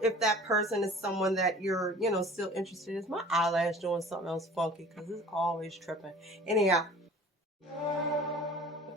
if that person is someone that you're, still interested in. Is my eyelash doing something else funky? Because it's always tripping. Anyhow,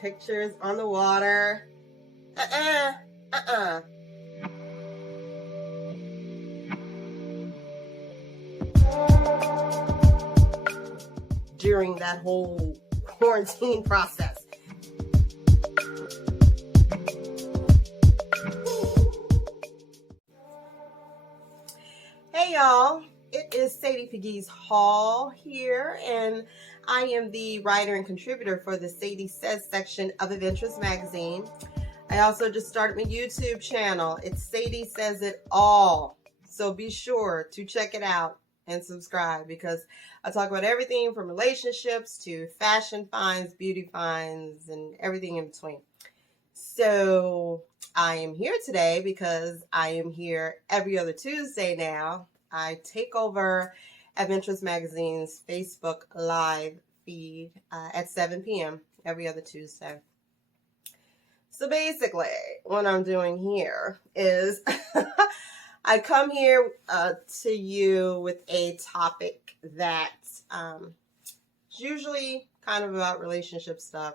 pictures on the water. During that whole quarantine process. Hey y'all, it is Sadie Piggy's Hall here, and I am the writer and contributor for the Sadie Says section of Adventures magazine. I also just started my YouTube channel. It's Sadie Says It All, so be sure to check it out and subscribe, because I talk about everything from relationships to fashion finds, beauty finds, and everything in between. So I am here today because I am here every other Tuesday now. I take over Adventures Magazine's Facebook Live feed at 7 p.m. every other Tuesday. So basically, what I'm doing here is I come here to you with a topic that's usually kind of about relationship stuff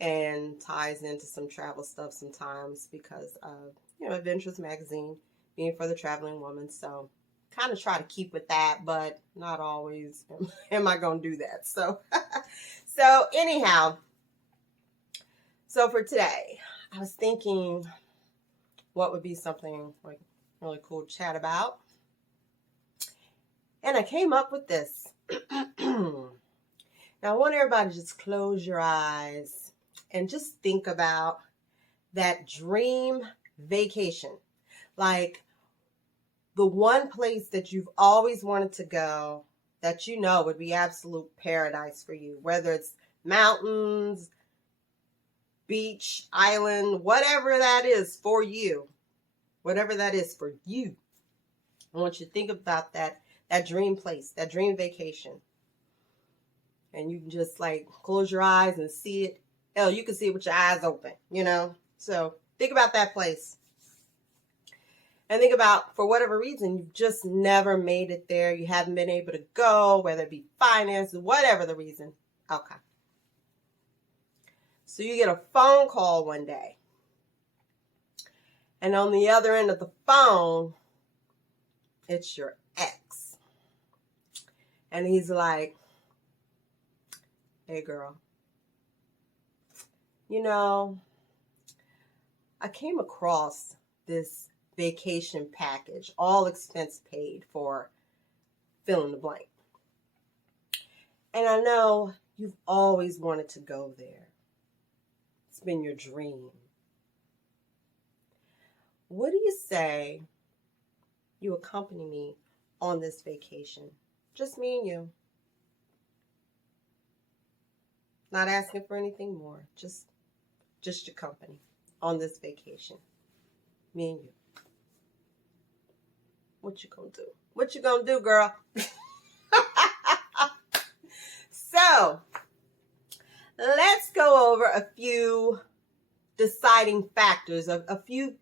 and ties into some travel stuff sometimes because of, Adventures Magazine being for the traveling woman. So kind of try to keep with that, but not always am I going to do that. So, anyhow, so for today, I was thinking what would be something like really cool to chat about. And I came up with this. Now, I want everybody to just close your eyes and just think about that dream vacation. Like the one place that you've always wanted to go that you know would be absolute paradise for you, whether it's mountains, beach, island, whatever that is for you. Whatever that is for you. I want you to think about that dream place, that dream vacation. And you can just like close your eyes and see it. Hell, you can see it with your eyes open, So think about that place. And think about, for whatever reason, you've just never made it there. You haven't been able to go, whether it be finances, whatever the reason. Okay. So you get a phone call one day. And on the other end of the phone, it's your ex. And he's like, hey girl, I came across this vacation package, all expense paid for fill in the blank. And I know you've always wanted to go there. It's been your dream. What do you say you accompany me on this vacation? Just me and you. Not asking for anything more. Just your company on this vacation. Me and you. What you gonna do? What you gonna do, girl? So, let's go over a few deciding factors, a few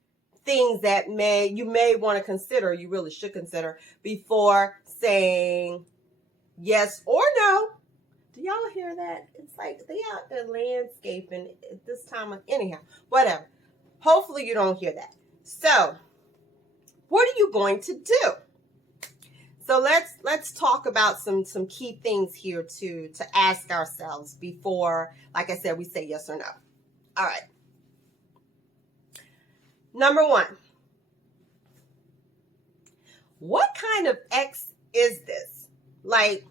things that you may want to consider, you really should consider before saying yes or no. Do y'all hear that? It's like they out there landscaping at this time of, anyhow, whatever. Hopefully you don't hear that. So, what are you going to do? So let's talk about some key things here to ask ourselves before, like I said, we say yes or no. All right. Number one, what kind of ex is this? Like,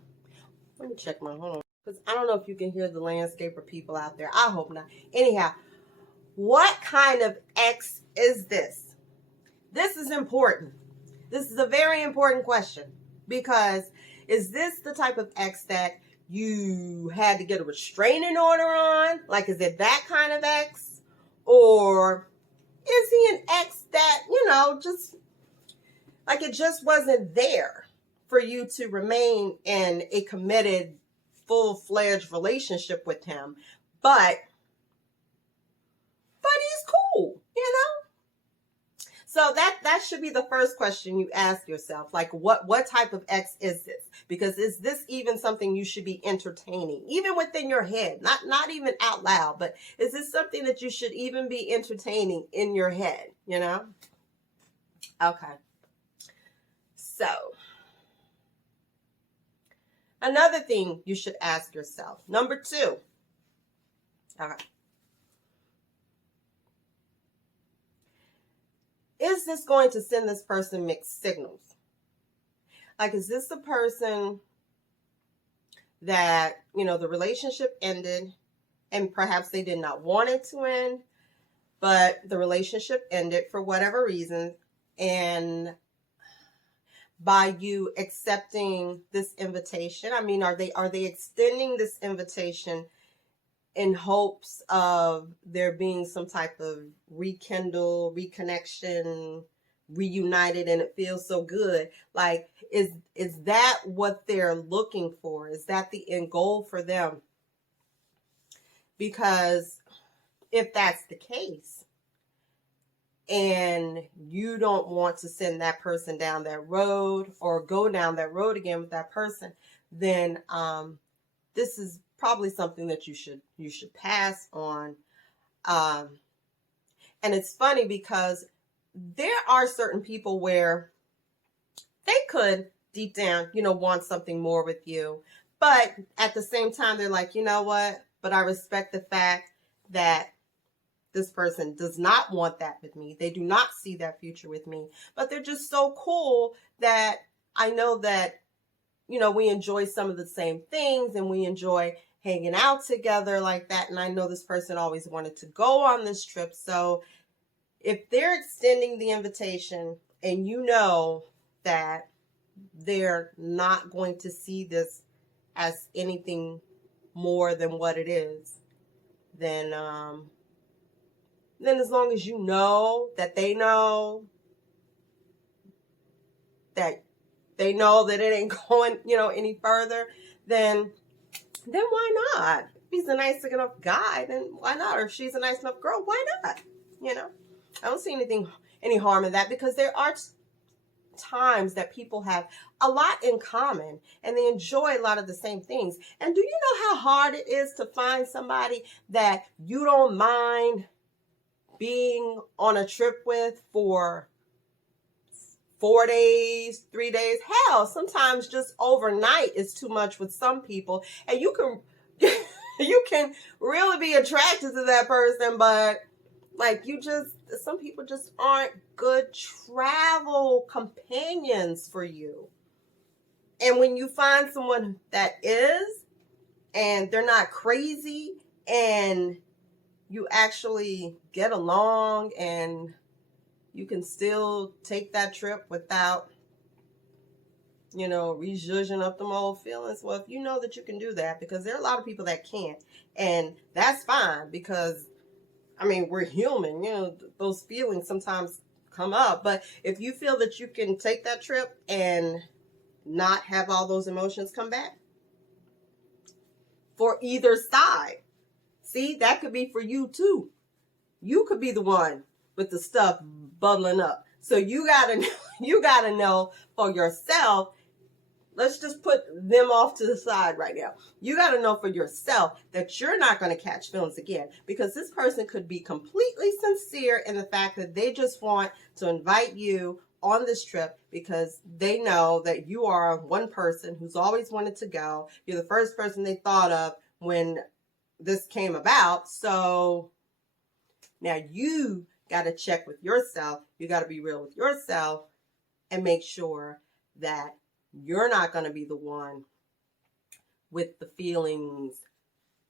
let me check my home, because I don't know if you can hear the landscaper people out there. I hope not. Anyhow, what kind of ex is this? This is important. This is a very important question, because is this the type of ex that you had to get a restraining order on? Like, is it that kind of ex? Or is he an ex that, just like it just wasn't there for you to remain in a committed, full-fledged relationship with him, but he's cool, So that should be the first question you ask yourself. Like, what type of ex is this? Because is this even something you should be entertaining, even within your head, not even out loud, but is this something that you should even be entertaining in your head, you know? Okay. So, another thing you should ask yourself. Number 2. Okay. Is this going to send this person mixed signals? Like, is this the person that, the relationship ended and perhaps they did not want it to end, but the relationship ended for whatever reason, and by you accepting this invitation, I mean, are they extending this invitation in hopes of there being some type of rekindle, reconnection, reunited, and it feels so good? Like, is that what they're looking for? Is that the end goal for them? Because if that's the case, and you don't want to send that person down that road or go down that road again with that person, then this is probably something that you should pass on. And it's funny because there are certain people where they could deep down, want something more with you, but at the same time, they're like, you know what? But I respect the fact that this person does not want that with me. They do not see that future with me, but they're just so cool that I know that, we enjoy some of the same things and we enjoy hanging out together like that. And I know this person always wanted to go on this trip. So if they're extending the invitation and you know that they're not going to see this as anything more than what it is, then as long as you know that they know that it ain't going, any further, then why not? If he's a nice enough guy, then why not? Or if she's a nice enough girl, why not? I don't see any harm in that, because there are times that people have a lot in common and they enjoy a lot of the same things. And do you know how hard it is to find somebody that you don't mind being on a trip with for 4 days, 3 days? Hell, sometimes just overnight is too much with some people. And you can you can really be attracted to that person, but some people just aren't good travel companions for you. And when you find someone that is, and they're not crazy, and you actually get along, and you can still take that trip without, rejudging up them old feelings. Well, if you know that you can do that, because there are a lot of people that can't, and that's fine, because we're human, those feelings sometimes come up. But if you feel that you can take that trip and not have all those emotions come back for either side, see, that could be for you too. You could be the one with the stuff bubbling up. So you gotta know for yourself. Let's just put them off to the side right now. You got to know for yourself that you're not going to catch feelings again, because this person could be completely sincere in the fact that they just want to invite you on this trip because they know that you are one person who's always wanted to go. You're the first person they thought of when this came about. So now you got to check with yourself. You got to be real with yourself and make sure that you're not going to be the one with the feelings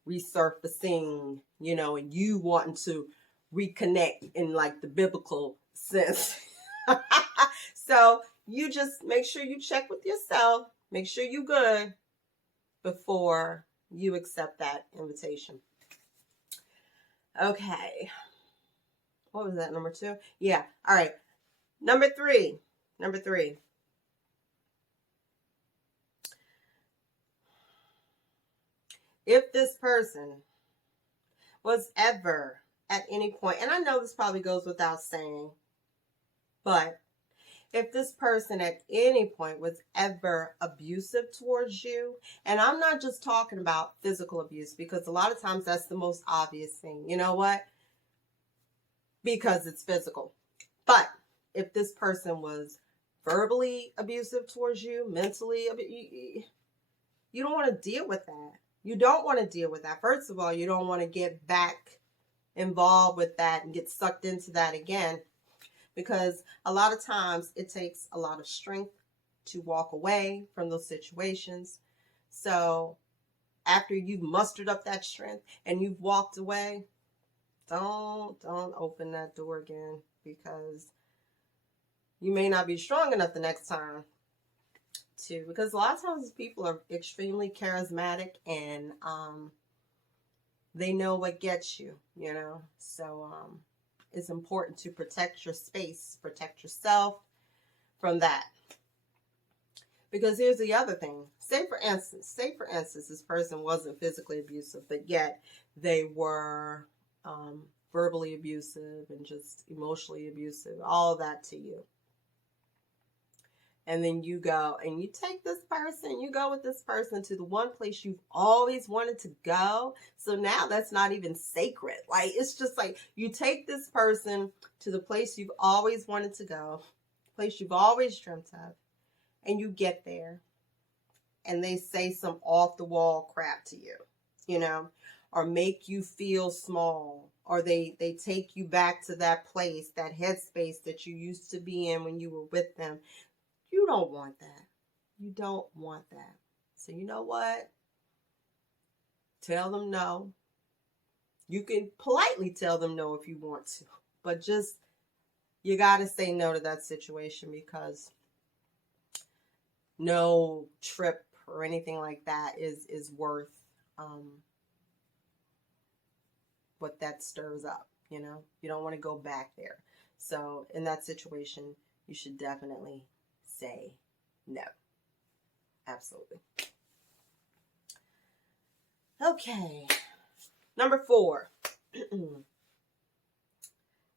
resurfacing, and you wanting to reconnect in like the biblical sense. So you just make sure you check with yourself, make sure you're good before you accept that invitation. Okay. What was that? Number 2? Yeah. All right. Number three. If this person was ever at any point, and I know this probably goes without saying, But if this person at any point was ever abusive towards you, and I'm not just talking about physical abuse, because a lot of times that's the most obvious thing. You know what? Because it's physical. But if this person was verbally abusive towards you, mentally, you don't want to deal with that. You don't want to deal with that. First of all, you don't want to get back involved with that and get sucked into that again, because a lot of times it takes a lot of strength to walk away from those situations. So after you've mustered up that strength and you've walked away, don't open that door again, because you may not be strong enough the next time to, because a lot of times people are extremely charismatic and they know what gets you, you know. So it's important to protect your space, protect yourself from that. Because here's the other thing. Say for instance, this person wasn't physically abusive, but yet they were verbally abusive and just emotionally abusive, all of that to you. And then you go and you take this person, you go with this person to the one place you've always wanted to go. So now that's not even sacred. Like, it's just like you take this person to the place you've always wanted to go, place you've always dreamt of, and you get there and they say some off the wall crap to you, you know, or make you feel small, or they take you back to that place, that headspace that you used to be in when you were with them. You don't want that. You don't want that. So you know what? Tell them no. You can politely tell them no if you want to, but just, you got to say no to that situation, because no trip or anything like that is worth what that stirs up, you know? You don't want to go back there. So in that situation, you should definitely say no. Absolutely. Okay. Number 4.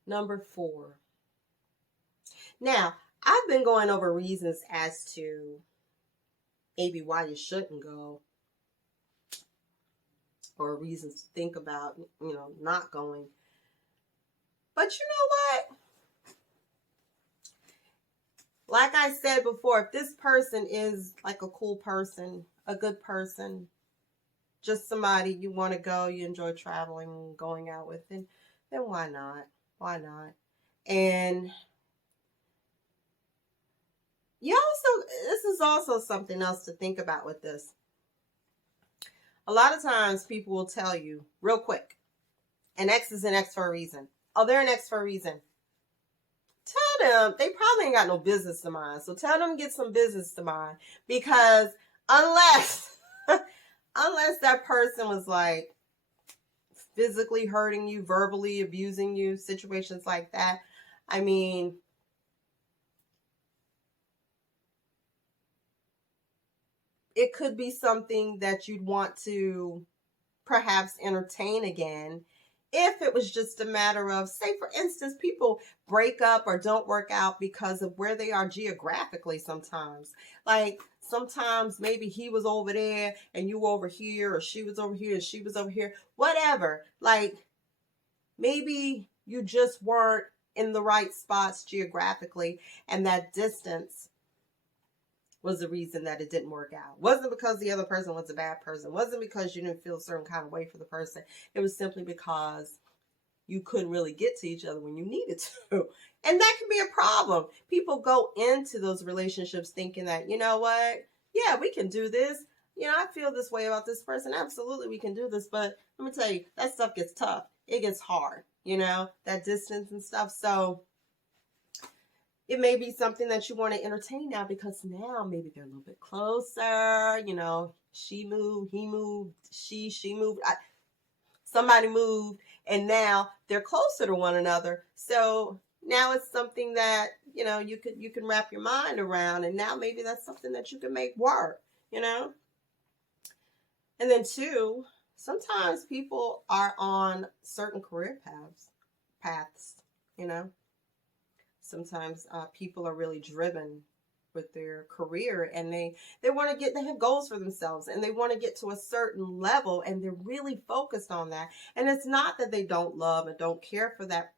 Number 4. Now, I've been going over reasons as to maybe why you shouldn't go, or reasons to think about, you know, not going. But you know what? Like I said before, if this person is like a cool person, a good person, just somebody you want to go, you enjoy traveling, going out with, then why not? Why not? And this is also something else to think about with this. A lot of times people will tell you real quick, an X is an X for a reason. Oh, they're an X for a reason. Tell them they probably ain't got no business to mind. So tell them get some business to mind, because unless that person was like physically hurting you, verbally abusing you, situations like that, I mean, it could be something that you'd want to perhaps entertain again, if it was just a matter of, say for instance, people break up or don't work out because of where they are geographically sometimes. Like sometimes maybe he was over there and you were over here, or she was over here and she was over here, whatever. Like maybe you just weren't in the right spots geographically, and that distance was the reason that it didn't work out. Wasn't because the other person was a bad person. Wasn't because you didn't feel a certain kind of way for the person. It was simply because you couldn't really get to each other when you needed to. And that can be a problem. People go into those relationships thinking that, you know what? Yeah, we can do this. You know, I feel this way about this person. Absolutely, we can do this. But let me tell you, that stuff gets tough. It gets hard, you know, that distance and stuff. So it may be something that you want to entertain now, because now maybe they're a little bit closer, you know, she moved, he moved, she moved, somebody moved, and now they're closer to one another. So now it's something that, you know, you can wrap your mind around, and now maybe that's something that you can make work, you know. And then 2, sometimes people are on certain career paths, you know. Sometimes people are really driven with their career, and they want to they have goals for themselves, and they want to get to a certain level, and they're really focused on that. And it's not that they don't love and don't care for that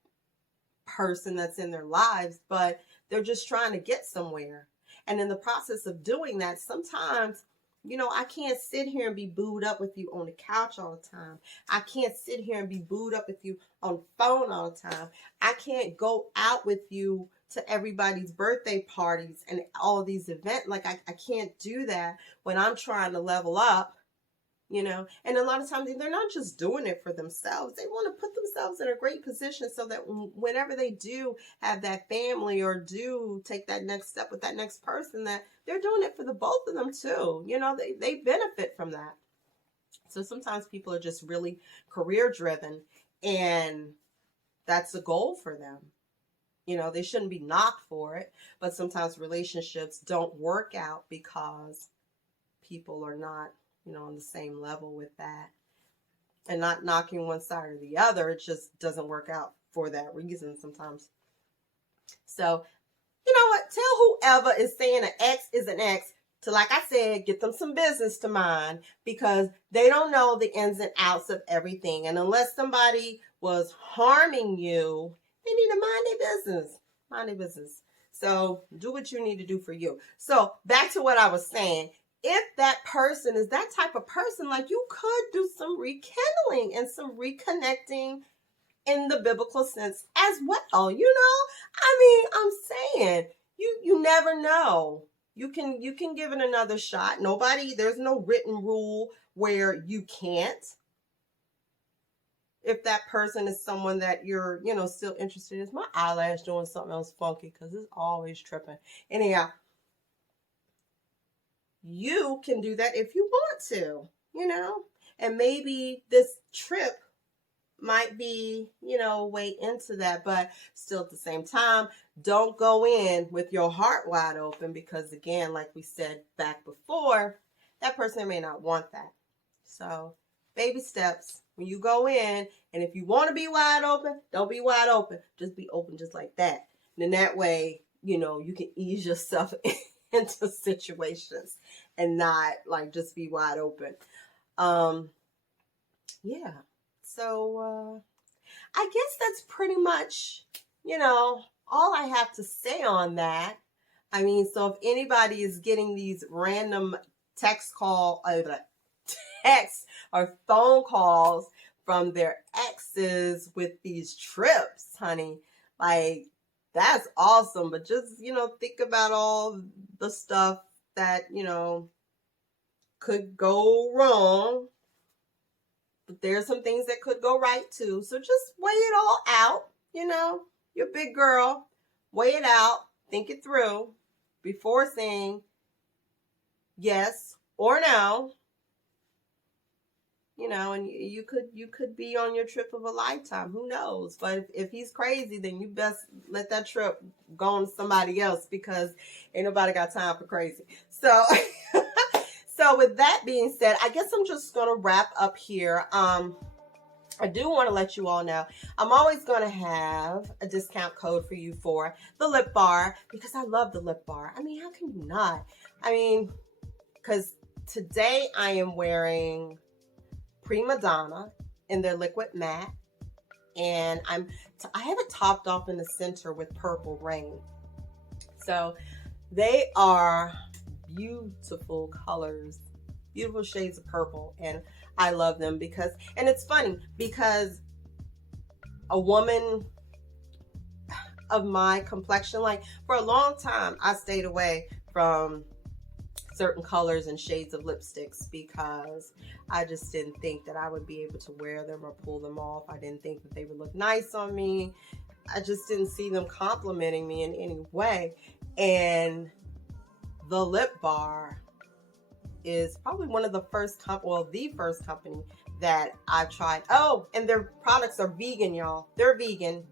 person that's in their lives, but they're just trying to get somewhere. And in the process of doing that, sometimes, I can't sit here and be booed up with you on the couch all the time. I can't sit here and be booed up with you on the phone all the time. I can't go out with you to everybody's birthday parties and all these events. Like, I can't do that when I'm trying to level up. And a lot of times they're not just doing it for themselves. They want to put themselves in a great position so that whenever they do have that family or do take that next step with that next person, that they're doing it for the both of them too. They benefit from that. So sometimes people are just really career driven, and that's a goal for them. They shouldn't be knocked for it, but sometimes relationships don't work out because people are not on the same level with that, and not knocking one side or the other. It just doesn't work out for that reason sometimes. So, you know what? Tell whoever is saying an ex is an ex to, like I said, get them some business to mind, because they don't know the ins and outs of everything. And unless somebody was harming you, they need to mind their business. Mind their business. So do what you need to do for you. So back to what I was saying. If that person is that type of person, like, you could do some rekindling and some reconnecting in the biblical sense as well. I mean, I'm saying you never know. You can give it another shot. There's no written rule where you can't. If that person is someone that you're, still interested in. Is my eyelash doing something else funky? Because it's always tripping. Anyhow, you can do that if you want to, and maybe this trip might be, way into that, but still at the same time, don't go in with your heart wide open, because again, like we said back before, that person may not want that. So baby steps when you go in, and if you want to be wide open, don't be wide open. Just be open just like that. And then that way, you can ease yourself into situations and not like just be wide open. Yeah. So I guess that's pretty much, all I have to say on that. I mean, so if anybody is getting these random text or phone calls from their exes with these trips, honey, like, that's awesome. But just, think about all the stuff that, could go wrong. But there's some things that could go right too. So just weigh it all out. You're a big girl. Weigh it out. Think it through before saying yes or no. And you could be on your trip of a lifetime. Who knows? But if he's crazy, then you best let that trip go on to somebody else, because ain't nobody got time for crazy. So, so with that being said, I guess I'm just going to wrap up here. I do want to let you all know, I'm always going to have a discount code for you for the lip bar, because I love the lip bar. I mean, how can you not? I mean, because today I am wearing Prima Donna in their liquid matte, and I have it topped off in the center with Purple Rain. So they are beautiful colors, beautiful shades of purple, and I love them because, and it's funny because a woman of my complexion, like, for a long time I stayed away from certain colors and shades of lipsticks because I just didn't think that I would be able to wear them or pull them off. I didn't think that they would look nice on me. I just didn't see them complimenting me in any way. And the Lip Bar is probably one of the first the first company that I've tried. Oh, and their products are vegan, y'all. They're vegan.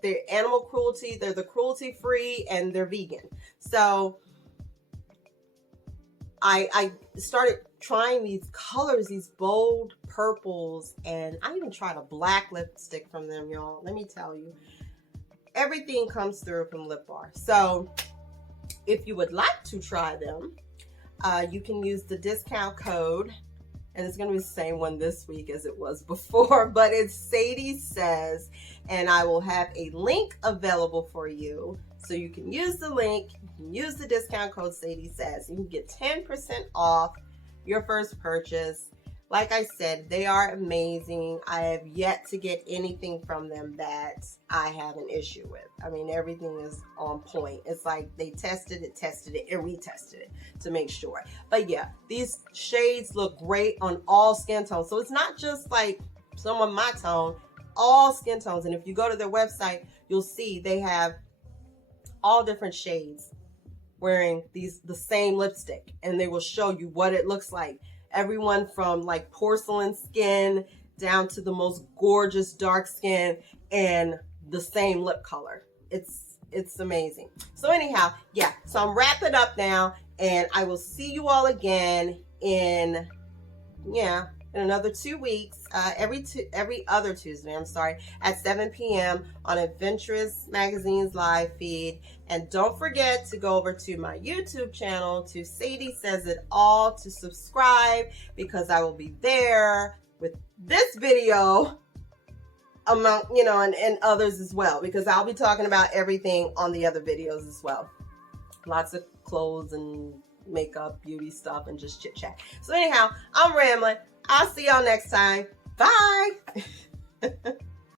They're animal cruelty. They're the cruelty free, and they're vegan. So I started trying these colors, these bold purples, and I even tried a black lipstick from them, y'all. Let me tell you. everything comes through from Lip Bar. So if you would like to try them, you can use the discount code, and it's going to be the same one this week as it was before, but it's Sadie Says, and I will have a link available for you. So you can use the link, you can use the discount code Sadie Says. You can get 10% off your first purchase. Like I said, they are amazing. I have yet to get anything from them that I have an issue with. I mean, everything is on point. It's like they tested it, and retested it to make sure. But yeah, these shades look great on all skin tones. So it's not just like someone my tone, all skin tones. And if you go to their website, you'll see they have all different shades wearing the same lipstick, and they will show you what it looks like. Everyone from like porcelain skin down to the most gorgeous dark skin and the same lip color. It's amazing. So anyhow, yeah, so I'm wrapping up now, and I will see you all again in another 2 weeks, every other Tuesday, at 7 p.m. on Adventurous Magazine's live feed. And don't forget to go over to my YouTube channel, to Sadie Says It All, to subscribe, because I will be there with this video and others as well, because I'll be talking about everything on the other videos as well. Lots of clothes and makeup, beauty stuff, and just chit chat. So anyhow, I'm rambling. I'll see y'all next time. Bye.